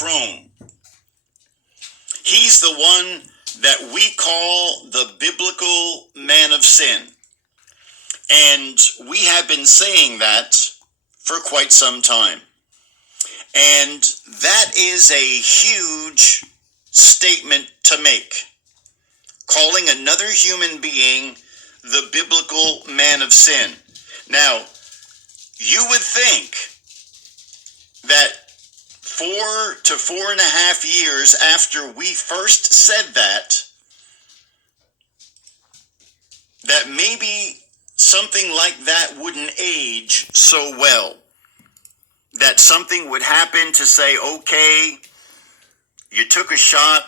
Macron. He's the one that we call the biblical man of sin. And we have been saying that for quite some time. And that is a huge statement to make. Calling another human being the biblical man of sin. Now, you would think that 4 to 4.5 years after we first said that maybe something like that wouldn't age so well. That something would happen to say, okay, you took a shot,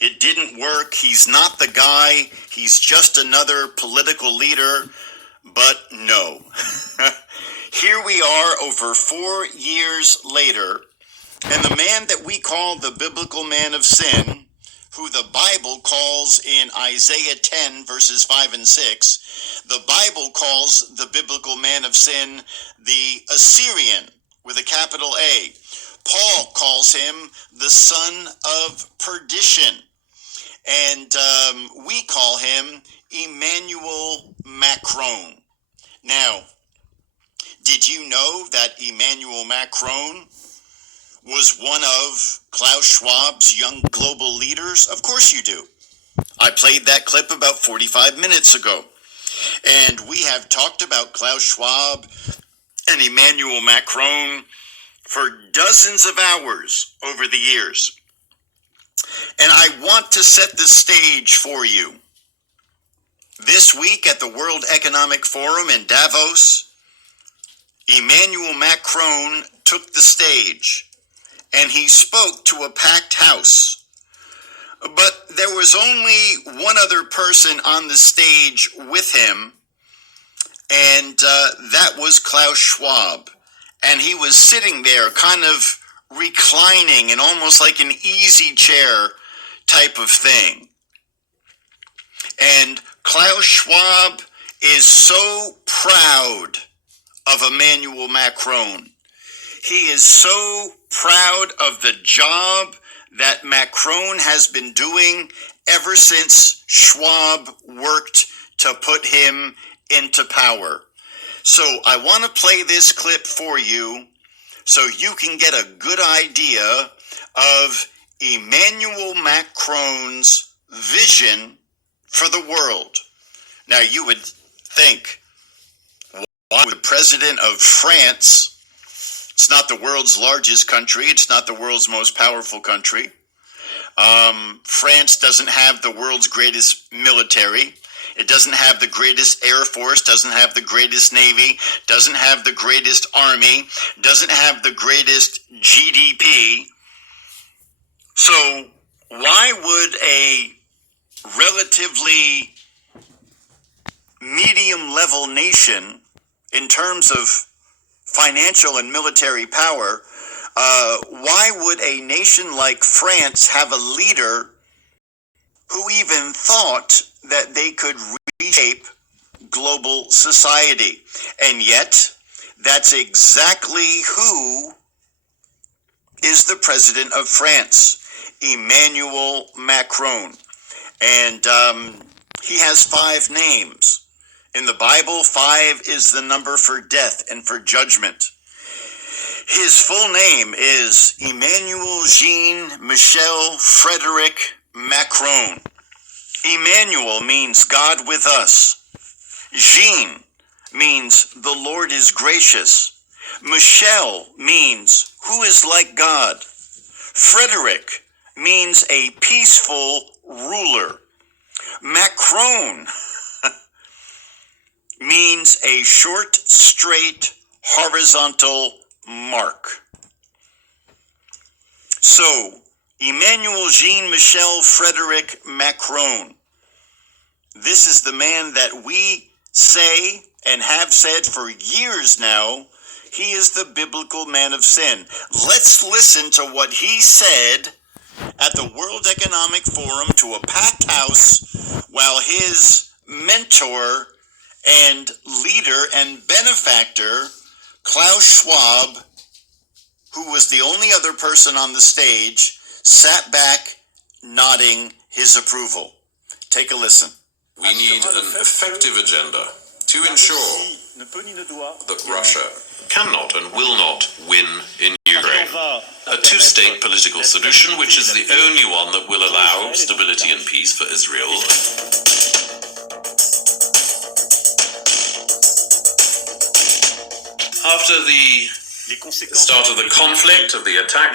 it didn't work, he's not the guy, he's just another political leader. But no. Here we are over 4 years later, and the man that we call the biblical man of sin, who the Bible calls in Isaiah 10 verses 5 and 6, the Bible calls the biblical man of sin the Assyrian with a capital A. Paul calls him the son of perdition. And we call him Emmanuel Macron. Now, did you know that Emmanuel Macron was one of Klaus Schwab's young global leaders? Of course you do. I played that clip about 45 minutes ago. And we have talked about Klaus Schwab and Emmanuel Macron for dozens of hours over the years. And I want to set the stage for you. This week at the World Economic Forum in Davos, Emmanuel Macron took the stage and he spoke to a packed house. But there was only one other person on the stage with him, and that was Klaus Schwab. And he was sitting there kind of reclining in almost like an easy chair type of thing. And Klaus Schwab is so proud of Emmanuel Macron. He is so proud of the job that Macron has been doing ever since Schwab worked to put him into power. So I want to play this clip for you so you can get a good idea of Emmanuel Macron's vision for the world. Now you would think, why would the president of France, it's not the world's largest country, it's not the world's most powerful country. France doesn't have the world's greatest military. It doesn't have the greatest air force, doesn't have the greatest navy, doesn't have the greatest army, doesn't have the greatest GDP. So why would a relatively medium-level nation in terms of financial and military power, why would a nation like France have a leader who even thought that they could reshape global society? And yet, that's exactly who is the president of France, Emmanuel Macron. And he has 5 names. In the Bible, 5 is the number for death and for judgment. His full name is Emmanuel Jean Michel Frederic Macron. Emmanuel means God with us. Jean means the Lord is gracious. Michel means who is like God. Frederic means a peaceful ruler. Macron means a short, straight, horizontal mark. So, Emmanuel Jean Michel Frederic Macron. This is the man that we say and have said for years now, he is the biblical man of sin. Let's listen to what he said at the World Economic Forum to a packed house while his mentor and leader and benefactor, Klaus Schwab, who was the only other person on the stage, sat back, nodding his approval. Take a listen. We need an effective agenda to ensure that Russia cannot and will not win in Ukraine. A two-state political solution, which is the only one that will allow stability and peace for Israel. After the start of the conflict, of the attack,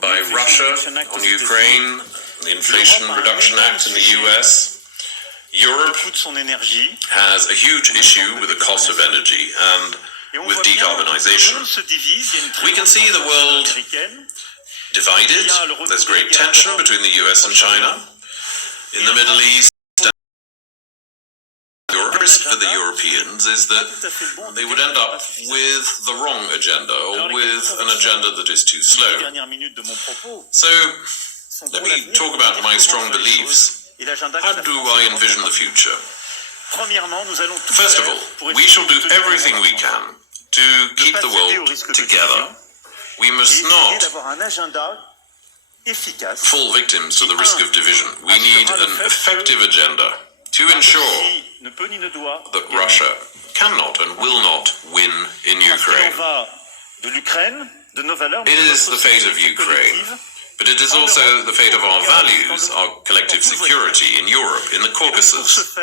by Russia on Ukraine, the Inflation Reduction Act in the US, Europe has a huge issue with the cost of energy and with decarbonization. We can see the world divided. There's great tension between the US and China. In the Middle East, the risk for the Europeans is that they would end up with the wrong agenda, or with an agenda that is too slow. So, let me talk about my strong beliefs. How do I envision the future? First of all, we shall do everything we can to keep the world together. We must not fall victims to the risk of division. We need an effective agenda to ensure that Russia cannot and will not win in Ukraine. It is the fate of Ukraine, but it is also the fate of our values, our collective security in Europe, in the Caucasus.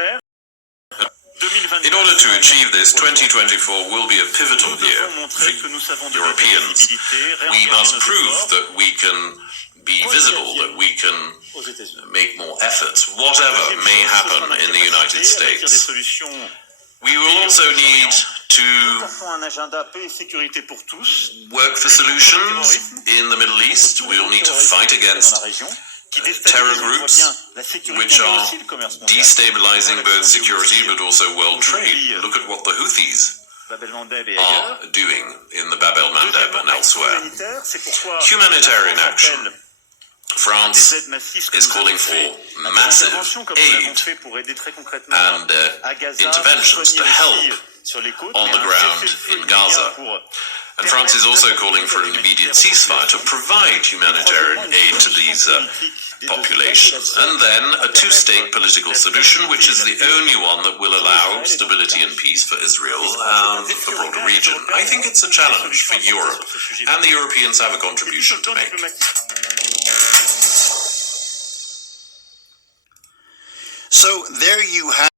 In order to achieve this, 2024 will be a pivotal year for Europeans. We must prove that we can be visible, that we can make more efforts, whatever may happen in the United States. We will also need to work for solutions in the Middle East. We will need to fight against terror groups which are destabilizing both security but also world trade. Look at what the Houthis are doing in the Bab el-Mandeb and elsewhere. Humanitarian action. France is calling for massive aid and interventions to help on the ground in Gaza. And France is also calling for an immediate ceasefire to provide humanitarian aid to these populations. And then a two-state political solution, which is the only one that will allow stability and peace for Israel and the broader region. I think it's a challenge for Europe, and the Europeans have a contribution to make. So there you have,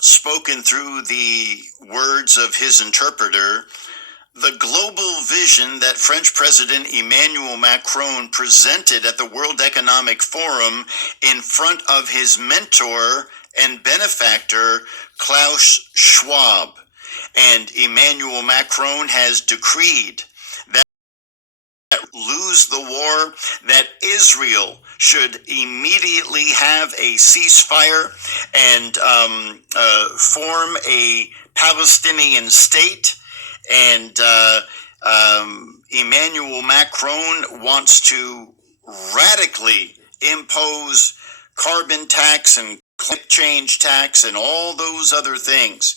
spoken through the words of his interpreter, the global vision that French President Emmanuel Macron presented at the World Economic Forum in front of his mentor and benefactor, Klaus Schwab. And Emmanuel Macron has decreed that lose the war, that Israel should immediately have a ceasefire and form a Palestinian state. And Emmanuel Macron wants to radically impose carbon tax and climate change tax and all those other things.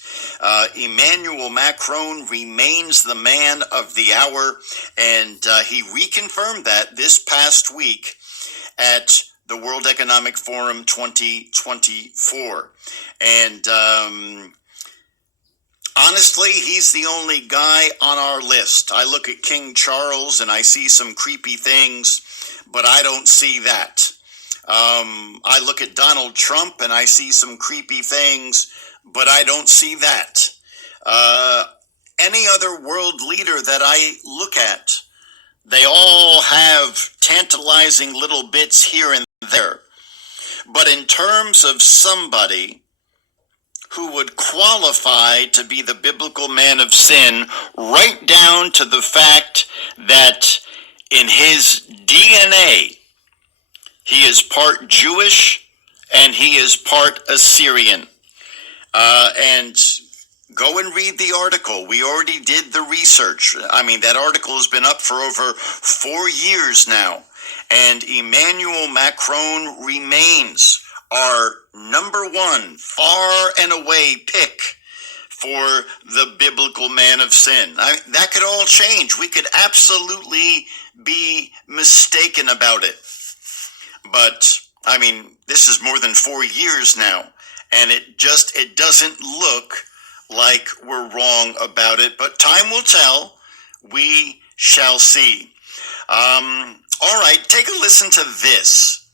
Emmanuel Macron remains the man of the hour, and he reconfirmed that this past week at the World Economic Forum 2024. And honestly, he's the only guy on our list. I look at King Charles and I see some creepy things, but I don't see that. I look at Donald Trump and I see some creepy things, but I don't see that. Any other world leader that I look at, they all have tantalizing little bits here and there. But in terms of somebody who would qualify to be the biblical man of sin, right down to the fact that in his DNA, he is part Jewish and he is part Assyrian. And go and read the article. We already did the research. I mean, that article has been up for over 4 years now. And Emmanuel Macron remains our number one, far and away pick for the biblical man of sin. That could all change. We could absolutely be mistaken about it. But, I mean, this is more than 4 years now, and it doesn't look like we're wrong about it. But time will tell. We shall see. All right, take a listen to this.